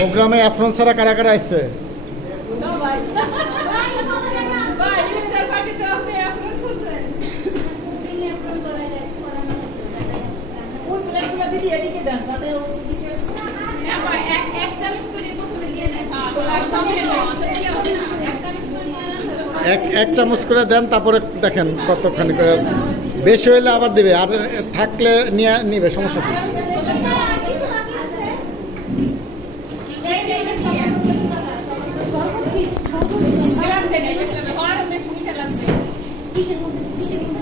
প্রোগ্রামে অ্যাফ্রন ছাড়া কারা কারা আসছে? এক চামচ করে দেন, তারপরে দেখেন কতখানি করে। বেশি হইলে আবার দেবে, আর থাকলে নিয়ে নিবে, সমস্যা কি? কিসের মধ্যে